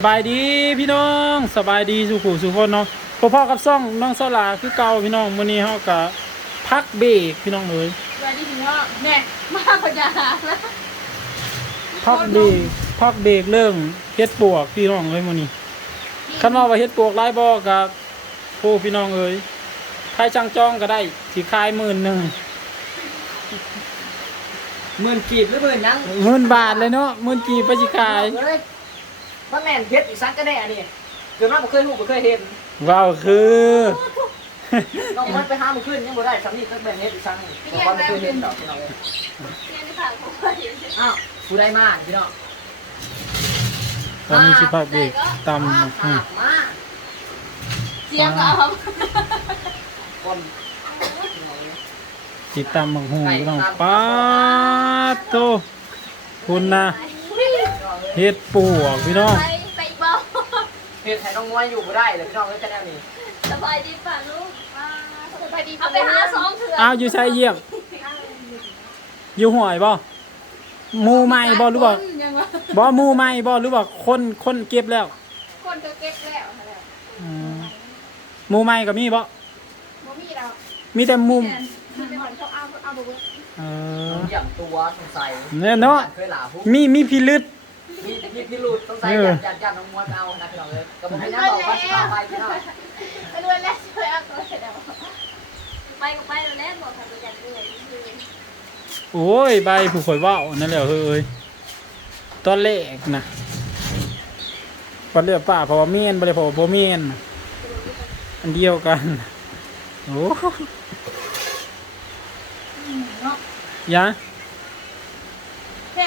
สบายดีพี่น้องสบายดีสุขุสุขคนเนาะพ่อพ่อกับซ่องน้องสลาคือเก่าพี่น้องมื้อนี้เฮาก็พักเบรกพี่น้องเอ้ยสวัสดีพี่น้องแน่มาพยาแล้วพักเบรกพักเบรกเรื่องเฮ็ดปวกพี่น้องเอ้ยมื้อนี้คันว่าว่าเฮ็ดปวกหลายบ่ก็โผู้พี่น้องเอ้ยใครจังจองก็ได้สิขายหมื่นหนึงหมื่นกีบหรือหมื่นยังหมื่นบาทเลยเนาะหมื่นกี่ไปสิขาย เฮ้ยพระแม่นเพชรอีสักก็แน่นี่เกิดมาบ่เคยรู้บ่เคยเห็นว้าวคือ น้องมันไปหามันขึ้นยังบ่ได้สำนีตั้งแต่เฮ็ดอีสักนี่บ่ว่าบ่เคยเห็นดอกพี่น้องเอ้ยเรียนผ่านของไปอ้าวผู้ใดมาพี่น้องตอนนี้สิพักเบรกตำมาอืมมาเสียงก็เอาคนสิตำบักฮูพี่น้องป๊าดโตคุณนะ เฮ็ดปวกพี่น้อง ไปไปบอกเฮ็ดให้น้องมวยอยู่บ่ได้เลยพี่น้องเอ้ยแค่แนวนี้สบายดีป่ะลูกสบายดีเอาไปหาสองเถื่ออ้าวอยู่ใช้เยี่ยม อยู่ห่วยบ่หมูใหม่บ่หรือบ่ยังวะบ่หมูใหม่บ่หรือว่าคนคนเก็บแล้ว คนก็เก็บแล้วอืมหมูใหม่ก็มีบ่บ่มีเรามีแต่หมูมีแต่คนเขาเอาเอาบ่เบิดเอน้อองอย่างตัวสงสัยเนี่ยเนาะเคยหลาผู้มีมีพิลึก มีมีพิรุธสงสัยเออญาติญาติญาติน้องมวยไปเอานะพี่น้องเอ้ยก็บ่เป็นหยังดอกว่าสิเอาไปพี่น้องไปด้วยแล้วช่วยเอาตัวเสร็จแล้วไปก็ไปแล้วแล้วบอกทำประหยัดด้วยโอ้ยใบผู้ข่อยเว้านั่นแหละเฮ้ยตอนแรกนะบ่เลือกป้าเพราะว่าเมียนบ่ได้เพราะว่าบ่เมียนอันเดียวกันโอ้เนาะยะ แค่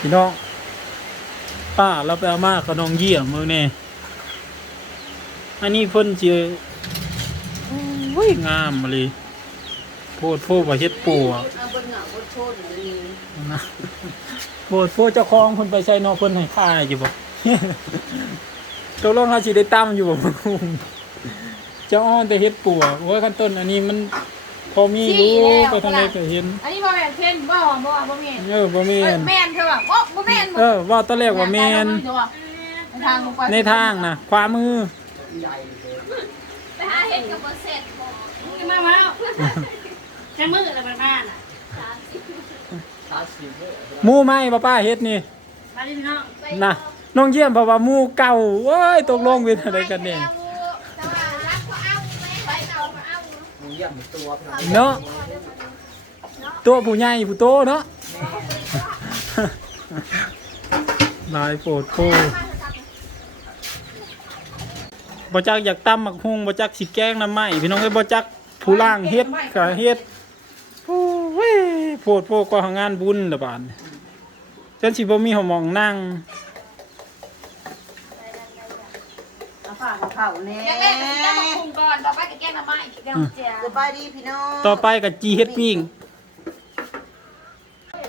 พี่น้องป้าเราไปเอามากับน้องเยี่ยมมือแน่อันนี้เพิ่นเจอโอ้ยงามมาเลยโพดโพดว่าเฮ็ดปูอะเอาบนเหงาบนโชนเลยนะโพดโพดเจ้าของเพิ่นไปใช้เนอเพิ่นให้ค่าอยู่บ่ตกลงเราสิได้ตามอยู่บ่มึงเจ้าอ้อนแต่เฮ็ดปูอะโอ้ยขั้นต้นอันนี้มันพอมีอยู่ไปทางใดก็เห็นอันนี้บ่แม่น เพ่นบ่บ่บ่แม่นเออบ่แม่เอ้ยนแม่นเธอแบบโอ้บ่แม่นเออว่าตอนแรกว่าแม่นในทางลงไปในทางนะขวามือใหญ่เลยไปหาเห็ดกับบ่เสร็จบ่มามาแล้วจะมืออะไรบ้านอะชาสิบเด้อหมูไหมป้าป้าเฮ็ดนี่มาดิพี่น้องนะน้องเยี่ยมเพราะว่าหมูเก่าเว้ยตกลงเป็นอะไรกันเนี่ยแต่ว่ารักก็เอาแม่ไปเอาก็เอามึงเยี่ยมตัวพี่น้องเนาะตัวผู้ใหญ่ผู้โตเนาะลายโปรดโพบ่จักอยากตำหมักฮุงบ่จักสิแกงน้ำไหม้พี่น้องเอ้ยบ่จักผู้ล่างเฮ็ดก็เฮ็ดโอ้ยโพดโพก็หางานบุญละบาดนี้จนสิบ่มีหมองนั่งเอาฝากของเขาแน่อยากเล่นก็สิได้มาคุมก่อน ต่อไปก็แกงน้ำไม้แกงเจียสบายดีพี่น้อง ต่อไปกับจีเฮ็ดปิ้งโ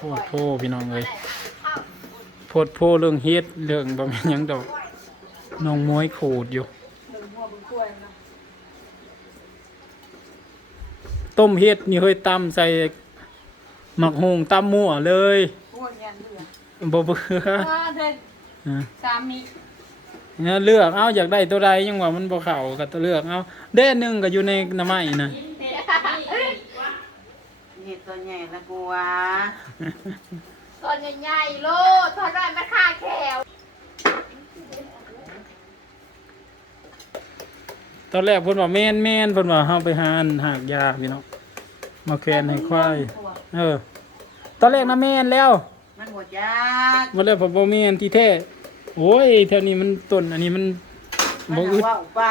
พดโพพี่น้องเอ้ยโพดโพเรื่องเฮ็ดเรื่องบ่แม่นหยังดอกน้องมวยโขดอยู่ ต้มเฮ็ดนี่เฮ้ยตำใส่หมักฮงตำมั่วเลยโอ้ยยันเหลือบ่เบื่อว่าเธออะสามีเนี่ยเลือก เอาอยากได้ตัวใดยังว่ามันบ่เข้าก็ตัวเลือก เอาเด้หนึงก็อยู่ในน้ำไม้น่ะเห็ด ตัวใหญ่ละกูวะตอนใหญ่ๆโลดทอดได้มาค่าแขวตอนแรกเพิ่นว่าแม่นแม่นเพิ่นว่าเฮาไปหาอันหากยาพี่น้องมาแคนให้ควายเออ ตอนแรกนะแม่นแล้วมันหมดยากมาแล้วผมบ่แม่นที่แท้โอ้ยแถวนี้มันต้นอันนี้มันมันบ่อึด ว่าไป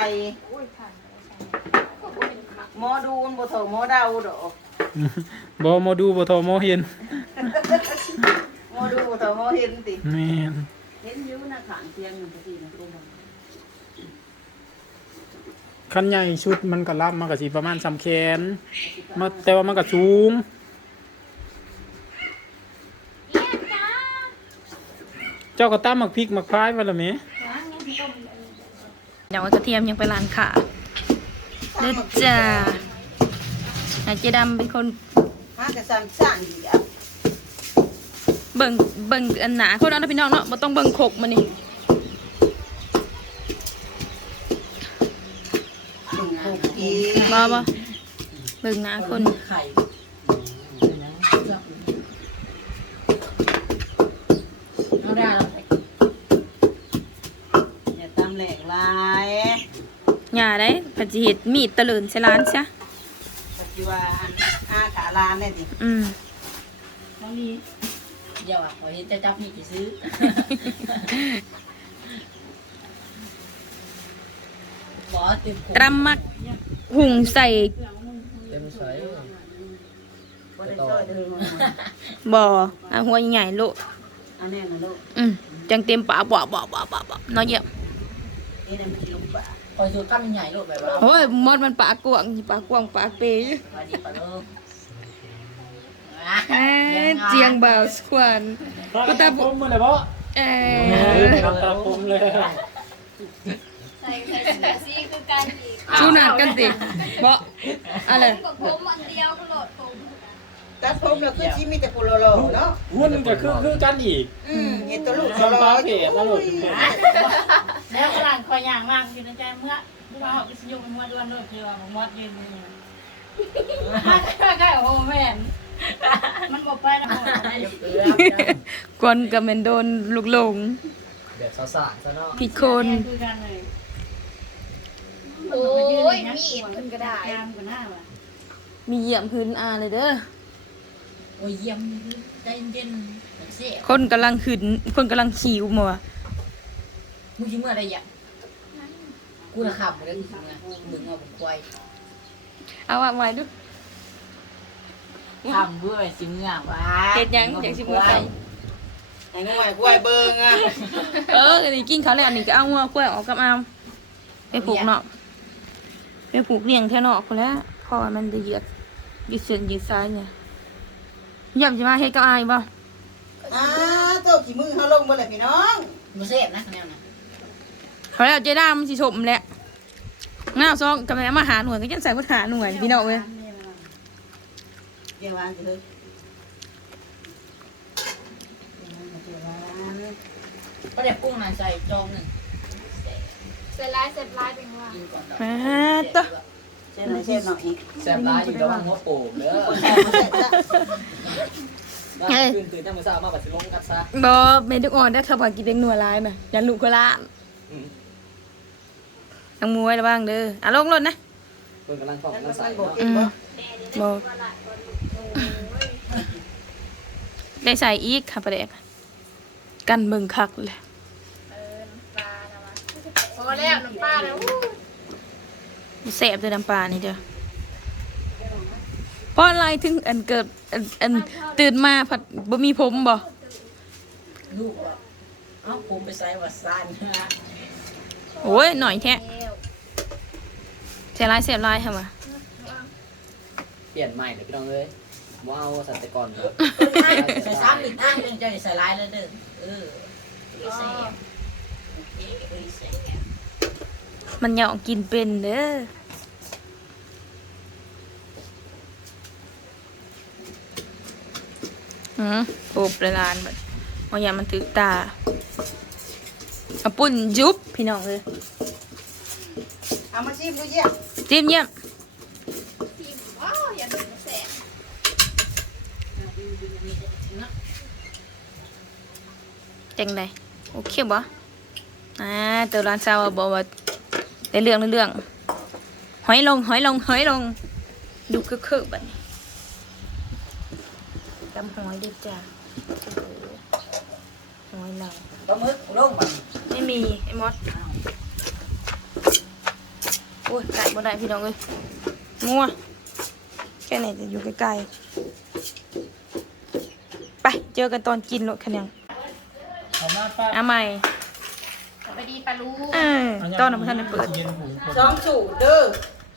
หมอดูมันบ่เท่าหมอเดาดอก บ่มาดูบ่ทอมอเห็นหมอดูบ่เท่าหมอเห็นติแม่นเห็นอยู่นะขางเตียงอยู่ปกตินะกูบอกคันใหญ่ชุดมันก็รับมันก็สิประมาณ3แขนมาแต่ว่ามันก็สูงเยี่ยมจ้าเจ้าก็ตำหมักพริกหมักพายไว้และแหมเดี๋ยวกระเทียมยังไปร้านค่ะเด้อจ้า เจดำเป็นคนหากระซำสั่งดีอะเบิ่งเบิ่งอันหนาคนนั้นนะพี่น้องเนาะบ่ต้องเบิ่งขกมันนี่อีบ่บ่เบิ่งหนาคนไข่เอาได้แล้วอย่าตำแหลกลายอย่าได้ผัดสิเฮ็ดมีดตะเลินใส่ร้านซะ ปัจจุบันอันอาขาลานเนี่ยดิอืมบางทีเดี๋ยวอะขอเห็นจะจับมีกี่ซื้อ บอสเต็มผมตรำมักหุงใส่เต็มใสบ่ได้ช่วยเธอมาบ่อเอาหัวใหญ่ๆโลดอันนี้นะลูกอืมจังเต็มปากบ่บ่บ่บ่บ่เนาะเยี่ยมนี่นั่นมันลูกปะค อยสูตรกั้นใหญ่ลูกแบบว่าโอ้ยมดมันปากกวางนี่ปากกวางปากเปยปลาดีปลาลูกเอ้ยเจียงบ่าวสควันก็ตาผมมาเลยบ่เอ้เอยอตาผมเลยใส่ใส่เสื้อสีคือกันอีกชูหนักกันติบ่อะไรผมกับผมอันเดียวก็โหลดผม ตัดผมแล้วคือที่มีแต่ปุโรโลเนาะหุ่นก็คือคือกันอีกอืมเห็นตัวลูกสปาเกตตลอดแล้วกำลังคอยย่างมากอยู่ในใจเมื่อเมื่อเขาไปสิยกมัวด้วนด้วยคือว่าผมวัดยืนนี่ใกล้ๆโอ้แม่นมันบอกไปแล้วยกเกลือกวนกับแม่นโดนลูกหลง แบบสาๆซะเนาะผิดคนคือกันเลยโอ้ยมีดเพิ่นก็ได้ ยามกันหน้าว่ะมีเหยียบพื้นอาเลยเด้อ โอ้ยเยี่ยมใจเย็นๆเหมือนเสียคนกำลังขึ้นคนกำลังขิวมาว่ะมึงยิ้มอะไรอย่างกูนะขับมึงมึงมึงเอาผมควายเอาว่าไว้ดูทำเพื่อสิมึงอะว้าเฮ็ดหยังอยากสิมือใส่ไอ้งวยกล้วยเบิ่งอะเอออันนี้กินเขาวแล้วอันนี้ก็เอางัวกล้วยออกกับเอาไปผูกเนาะไปผูกเลี้ยงแถวเนาะคนแล้วเพอมันจะเหยียดยืดเส้นยืดสายเนี่ย ย่ำจะมาเฮ็ดกับอายบ่อ้าโตขี้มือเฮาลงบ่ล่ะพี่น้องมึงเสียบนะแนวนะเขาแล้วเจด้ามันสิชมแหละหน้าซองกำลังมาหาหน่วยก็ยังใส่ก็หาหน่วยพี่น้องเว้ยเดี๋ยววางสิเฮ้ยก็เดี๋ยวกุ้งมาใส่จองหนึ่งเสร็จลายเสร็จลายเป็นว่ากินก่อนมาตัวเช่นหน่อยเช่นหน่อยอีกแซ่บร้ายอยู่ระวังหัวโป่งเด้อแซ่บบ่แซ่บจ้ะมาตื่นตื่นจังมื้อเช้ามาบัดสิลงกัดซะบ่เมดุกอ่อนได้อเขาบอกกินเด็กหนัวร้ายไหมยันลูกก็ละอืมนังมวยระวังเด้ออะลงรถนะเพิ่นกำลังฟ้องมันกำลังใส่บ่เนาะกินบ่บ่ได้ใส่อีกค่ะประเด็กกันเบิ่งคักเลยเออน้ำปลานะวะพอแล้วน้ำปลาแล้ว อู้แสบด้วยน้ำปลานี่เด้อเพราะอะไรถึงอันเกิดอันอันตื่นมาผัดบ่มีผมบ่ลูกอะเอ้าผมไปใส่วัดซ่านโอ้ยหน่อยแท้แล้วเสียลายเสียลายค่ะมาเปลี่ยนใหม่เลยพี่น้องเอ้ยบ่เอาสัตว์แต่ก่อนเด้อใส่ซ้ำอีกตั้งเป็นใจใส่ลายแล้วเด้อเออ มันอยากกินเป็นเด้ออืมโอบละลานบัดเอาอย่ามันถึกตาเอาปุ่นยุบพี่น้องเลยเอามาชิมดูเยี่ยมจิ้มเยี่ยมทีมว้าวอย่าโดนแสบจังไดโอเคบ่อ่าตัวร้านเช้าบอกว่า ได้เรื่องได้เรื่องหอยลงหอยลงหอยลง ดูคือคือๆบัดนี้ตำหอยด้วยจ้ะโอ้โหหอยเราปลาหมึกลงบัดไม่มีไอ้มดโอ้ยไก่บ่ได้พี่น้องเอ้ยงัวแค่ไหนจะอยู่ใกล้ๆไปเจอกันตอนกินรถคันยังเอามาป้าเอาใหม่สวัสดี ปลาลูเออตอนนั้นท่านได้เปิด ย็นหูสองสูตรเด้อ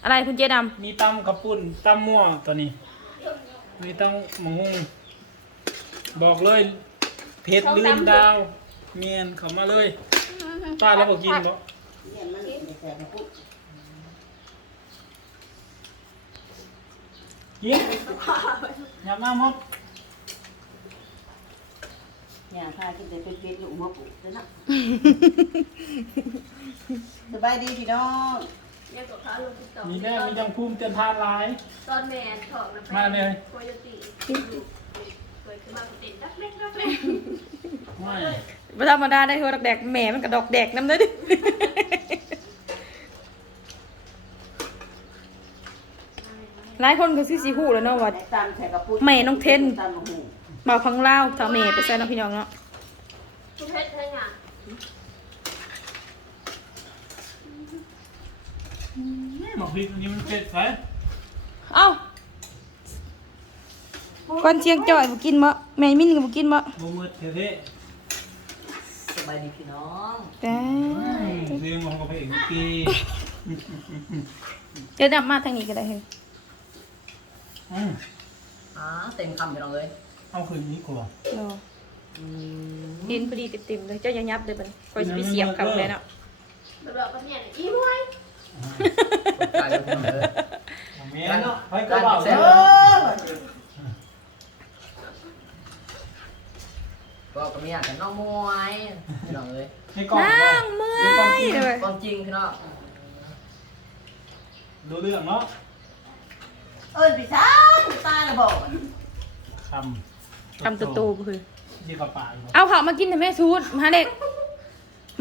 อะไรคุณเจ๊ดมีตำกระปุ่นตำม่วงตัวนี้ มีตำหมูหุงบอกเลยเพชรลืมดาวเมียนเขามาเลยป้าแล้วบอกกินบ่เนี่ยมันไม่แซ่บนะปุ๊บกินอย่ามาหมด อย่าพากินแต่เป็ดๆอยู่หัวปูเด้อเนาะสบายดีพี่น้องเนี่ยกับเขาลงติ๊กต็อกมีแน่มียังภูมิเตือนทานหลาย ตอนแมนถอกนะมาเลย โคโยตี้เปิดขึ้นมาก็เต้นดักเล่นดักเล่นไม่บ่ธรรมดาได้เฮอดอกแดกแหม่มันก็ดอกแดกนำเด้อดิหลายคนก็สิสิฮู้แล้วเนาะว่าไอ้ตามใส่กระปุกแม่น้องเทน ตามมาหูบ่าวพังลาวถ้าแม่ไปใส่เนาะพี่น้องเนาะคุณเพชรเธอเนี่ยหมอกพริกอันนี้มันเผ็ดไปเอ้าก่อนเชียงจ่อยบ่กินบ่แม่มินก็บ่กินบ่บ่มืดเท่สบายดีพี่น้องแต่ๆเรื่องของกระเพาะเมื่อกี้เดี๋ยวนับมาทางนี้ก็ได้เฮ้ยอืมอ๋อเต็มคำพี่น้องเลย เอาคืนนี้กว่ารออืมเห็นพอดีเต็มๆเลยเจ้าอย่ายับเด้อบัดนี้ข่อยสิไปเสียบเขาเลยเนาะแบบแบบเนี่ยอีมวยตกใจเลยพี่น้องเลยแม่เนาะให้กระเป๋าเอเนาะก็กระเมียกันน้องมวยพี่น้องเลยในกล่องนั่เนาะงเมื่อยเลยความจริงพี่น้องดูเรื่องเนาะเอิ้นพี่ช้างตายแล้วบ่คำ ทำตัวโตบ่คือยี่กระป๋าอยู่เอาเขามากินแต่แม่ชูดมาเด็ก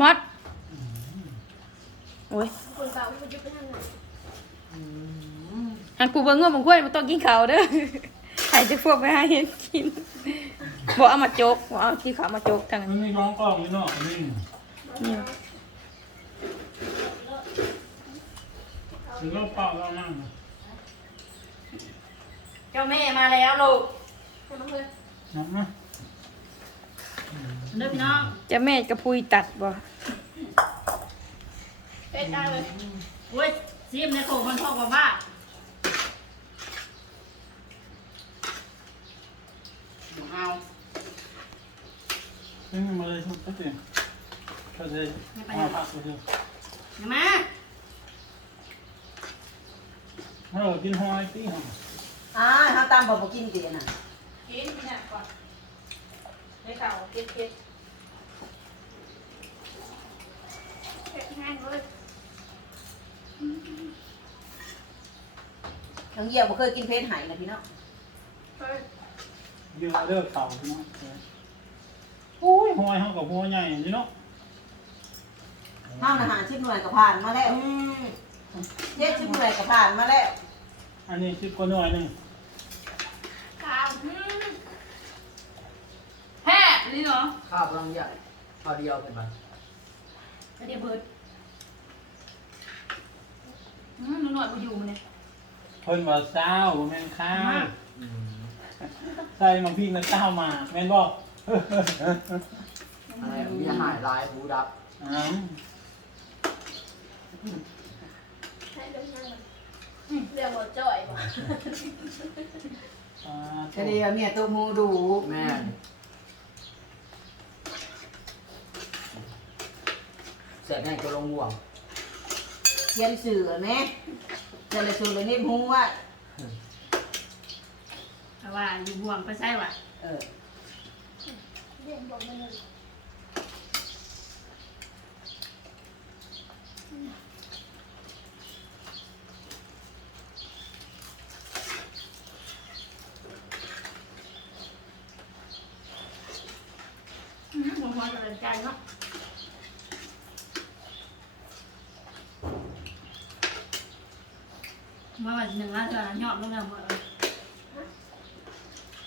มอดโอ้ยคนเก่าคุณจะไปทางไหนหันกูเบิ่งเงือกมึงกล้วยมันต้องกินข้าวเด้อใหายจะพวกไปหาเห็นกินบอกเอามาโจกบอกเอาที่เขาวมาโจกทางนั้นมันมีร้องกล่องอยู่เนาะนี่นี่ถึงเราเปล่าเรานั่งเจ้าแม่มาแล้วลูกคุณน้องเพื่อน นับนะเด้อพี่น้องเจ้าแม่กระพุยตัดบ่เพชรได้เลยโอ้ยซิมในโขงคนพ่อกับบ้านเอาซึ่งมาเลยทุกทีก็จะมาพักไปเถอะเห็นไหมถ้าเรากินหอยตีหอยอ่าเฮาตามบ่บ่กินติอันน่ะ กินพี่น่ะก่อนได้ข่าวเก็บเก็บเพชรแห้งเลยน้องเยี่ยวบ่เคยกินเพชรไหนะพี่น้องเฮ้ยเยอะเลิกเต่าพี่น้องโอ้ยหอยเขากับหัวใหญ่อยู่เนาะเฮาน่ะหาชิบหน่วยก็ผ่านมาแล้วเจ็ดชิบหน่วยก็ผ่านมาแล้ว อันนี้คิดก็น้อยหนึ่ง ข้าว แพ้ นี่เนาะข้าวกำลังใหญ่ข้าวเดียวเป็นปะเดี๋ยวเบิดอืมหนูหน่อยบ่อยู่มันเลยเพิ่นว่าเศร้าแม่นข้าวใส่มังพี่นั่นเศร้ามาแม่นบอกอะไรมีอาหารลายบูดับอ้าวให้เรื่องนั่งเรื่องหัวจ่อยบอกอ่าก็ดีว่าเมียตัวมูดู แม่ เสร็จแม่งจะลงห่วงเขียนสื่อแม่จะเลยสื่อเลยนิ่มหูว่าแต่ว่าอยู่ห่วงไปใช่ว่ะเออเรียนบอกมันเลยอืมหัวหัวจะเป็นใจเนาะ เมื่อวันหนึ่งแล้วเธอยอดลงแล้วหมดเลย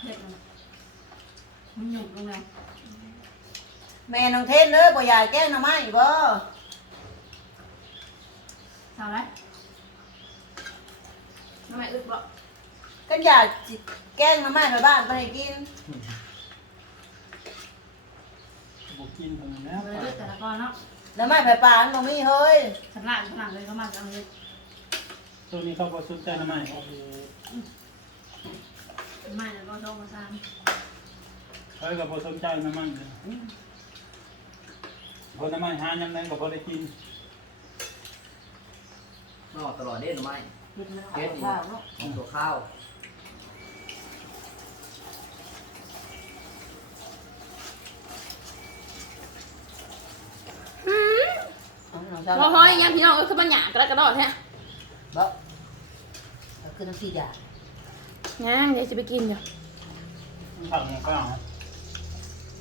เด็กมันมันหยุดลงแล้วแม่น้องเทนเด้อบ่อยากแกล้งหน่อไม้บ่เท่าไรทำไมอึดบอกก็อยากสิแกล้งหน่อไม้ไปบ้านไปให้กินบอกกินตรงนี้เอาไปเลยแต่ละก้อนเนาะหน่อไม้ไปป่านบ่มีเฮ้ยสำลักสำลักเลยก็มาจังเลย ตัวนี้เขาก็สุดใจทำไม่โไม่แล้ก็โทรมาซ้ำเขาก็บ่สนใจน้ำมันเลยำพอน้ำมันหายังไงก็พอได้กินนอกตลอดเด้นหรือไม่กินข้าวข้าวเนาะของตัวข้าวเอาห้พอพอยังพี่น้องก็คือมันหยาดกระดกกระดอดแท้ บ่ก็คือน้ำซีดางั้นเดี๋ยวจะไปกินอยู่ผักหมูกรอบ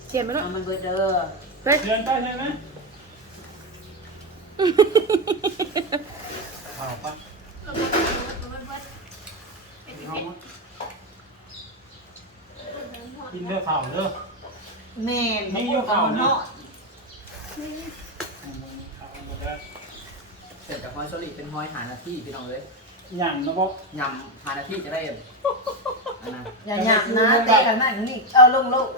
เสียนไปแล้วเอามันเบิดเด้อไปเดือนไปใช่ไหมเอาปะเราเบิดเบิดเบิดเบิดเป็นที่เป็นกินเด้อข่าวเด้อแม่นมีอยู่เขานะเนาะ เอาหมดแล้วเสร็จจากฮอยโซลิเป็นฮอยหานาที่พี่น้องเลยอย่างนะบอกยำหานาที่จะได้อันนั้นอย่าหยับนะแต่กันนั่นนี่เอาลงโลก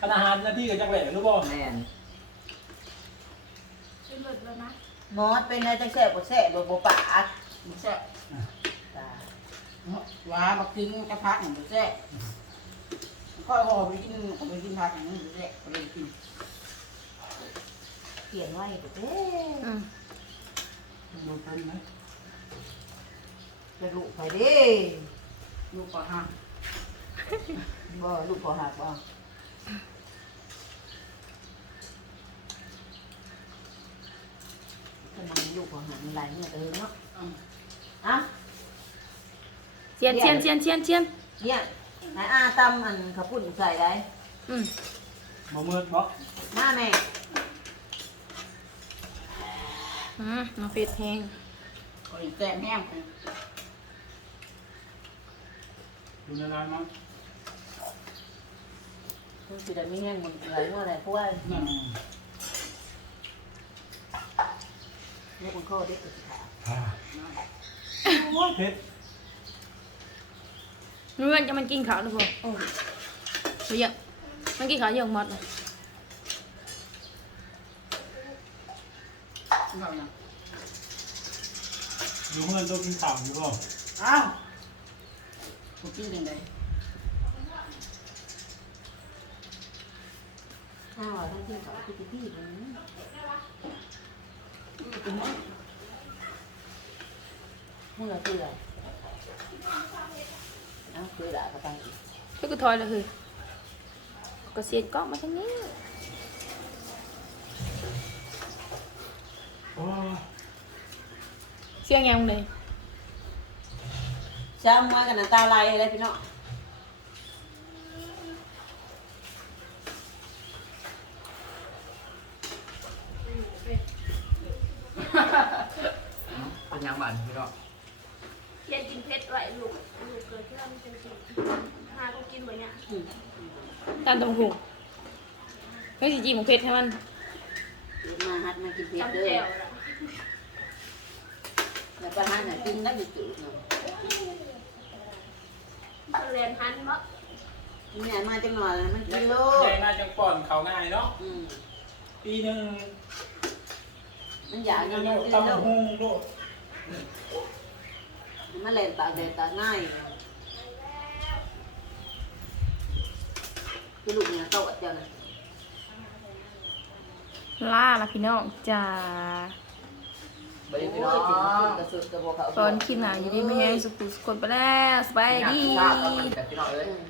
ขนาดอาหารหน้าที่กับจักแหล่รู้บ่แม่นเป็นเบิดแล้วนะมอสเป็นอะไรจังแซ่บบ่แซ่บบ่บ่ปากแซ่บว่ามากินกระพักหนึ่งแซ่บค่อยห่อไปกินไปกินผักหนึ่งแซ่บไปกินเขียนไว้ก็เด้อืม ดูเป็นไหมจะลูกไปเด้ลูกก็ห้ามบ่ลูกขอหักบ่ทำไมลูกขอหักมันหลายเนี่ยก็เลยเนาะอะเสียนเสียนเสียนเสียนเสียนเนี่ยนายอาตำอันข้าวปุ้นใส่ได้อืมบ่มืดบ่มาแม่ อืมมาเผ็ดแห้งก็แซ่บแห้งดูในร้านมั้งมันสิได้มีแห้งมันไหลเมื่อไหร่เพราะว่านั่นลูกมันเข้าเด็กก็สิขาโอ้ยเผ็ดเมื่อนจะมันกินข้าวหรือเปล่าโอ้ยเยอะมันกินข้าวเยอะหมดเลย เราเนี่ยอยู่เมื่อตัวกินข้าวอยู่บ่อ้าวกูกินยังไงอ้าวทั้งที่เขาที่ที่ตรงนี้เมื่อเตือนเอ้าคือด่าก็ตั้งอีกก็คือถอยเลยคือก็เสียดกล้องมาทางนี้ โอ้ย เสียงยังเลยช้ำมากันน้ำตาไหลอะไรพี่น้องเป็นยังบ้านพี่น้องเย็นกินเพชรไว้ลูกลูกเกิดที่เราเป็นกินหาก็กินบ่เนี่ยตามตรงหูไม่สิจีหมูเผ็ดให้มันเดี๋ยวมาฮัดมากินเผ็ดจำเด้แจ่อวละ แล้วก็ฮัดน่ะกินได้อยู่จุดเนาะเรียนหันบ่เนี่ยมาจังหน่อยมันกินโลใหญ่น่าจะป้อนเขาง่ายเนาะอืมปีหนึงมันอยากกิกินนโลโลตำบักหุ่งโลมันเล่นตากแดดตากง่ายคือลูกเนี่ยโตดเจ้าน่ะล่าละพี่น้องจ้า บริโอ้พี่น้อยงกินมันกระสุดกระบอกเขาตอนคลิปหนาอยู่ดีไม่แห้งสุกุสุกคนไปแล้วสบายดีทราบแล้วมันกับพี่น้องเลยอืม